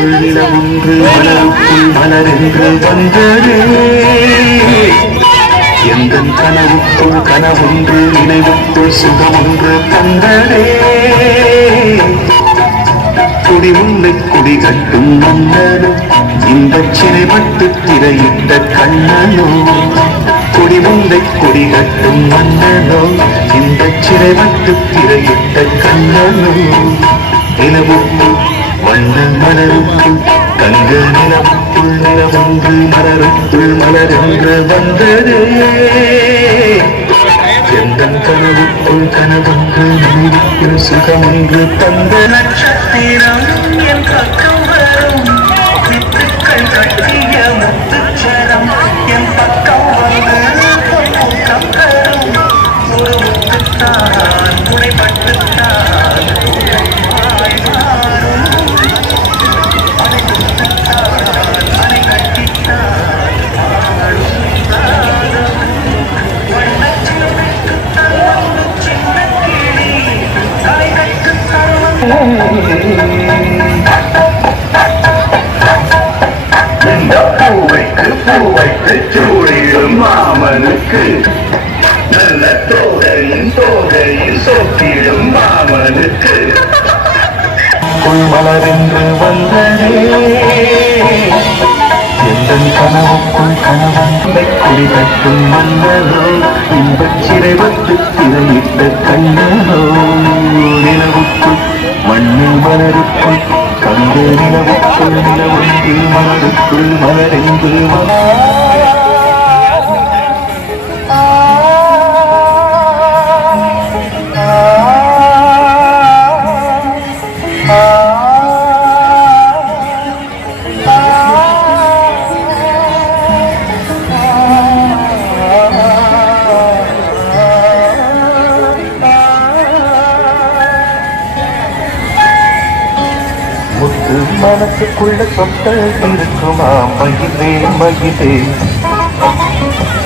கனவுக்குள் நிலவொன்று மலருக்குள் மலரென்று வந்ததே எந்தன் கனவுக்குள் கனவொன்று நினைவுக்குள் சுகமொன்று தந்ததே குடி முல்லை குடி கட்டும் மன்னனோ இன்பச் சிறைப்பட்டு திரையிட்ட கண்ணனோ குடி முல்லை குடி கட்டும் மன்னனோ இன்பச் சிறைப்பட்டு திரையிட்ட கண்ணனோ நிலவுக்குள் வண்ண மலருக்குள் தங்க நிலவுக்குள் நிலவொன்று மலருக்குள் மலரென்று வந்ததே எந்தன் கனவுக்குள் கனவொன்று நினைவுக்குள் சுகமொன்று தந்த நட்சத்திரம் என் பக்கம் வரும் சித்துக்கள் கட்டிய முத்துச்சரம் என் பக்கம் வந்து பக்கம் தரும் ஒரு முத்துத்தான் முனைப்பட்டுத்தான் பூவைக்கு சூடிடும் மாமனுக்கு நல்ல தோகையில் சோக்கிடும் மாமனுக்கு மலரென்று வந்ததே எந்தன் கனவுக்குள் கனவொன்றை குடி கட்டும் மன்னனோ இன்பச் சிறைவத்து திரையிட்ட கண்ணனோ நிலவுக்குள் மண்ணு மலருக்குள் கண்டு நிலவுக்குள் நிலவொன்று மலருக்குள் மலரென்று மனசுக்குள்ள சொத்த இருக்குமா மகிழே மகிழே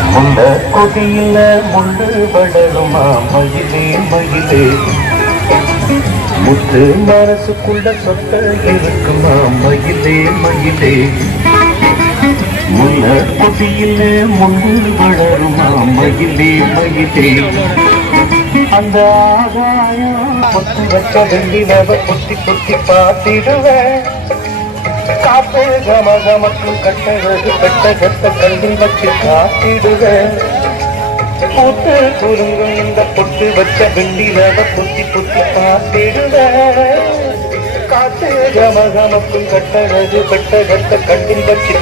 முந்த கொடியில முள்ளு வளருமா மகிழே மகிழே முத்து மனசுக்குள்ள சொத்த இருக்குமா மகிழே மகிழே முல்ல கொடியில முள்ளு வளருமா மகிழே மகிழே அந்த ஆகாயம் பொத்து வச்ச வெள்ளி நவ பொத்தி பொத்தி பார்த்திடுவேன் காப்பு கமகமக்கும் கட்டழகு கட்ட கல்லில் வச்சு காத்திடுவேன் பூத்து குறுங்கும் இந்த பொட்டு வச்ச வெள்ளி நவ பொத்தி பொத்தி பார்த்திடுவேன் காத்து கமகமக்கும் கட்டழகு கட்ட கல்லில் வச்சு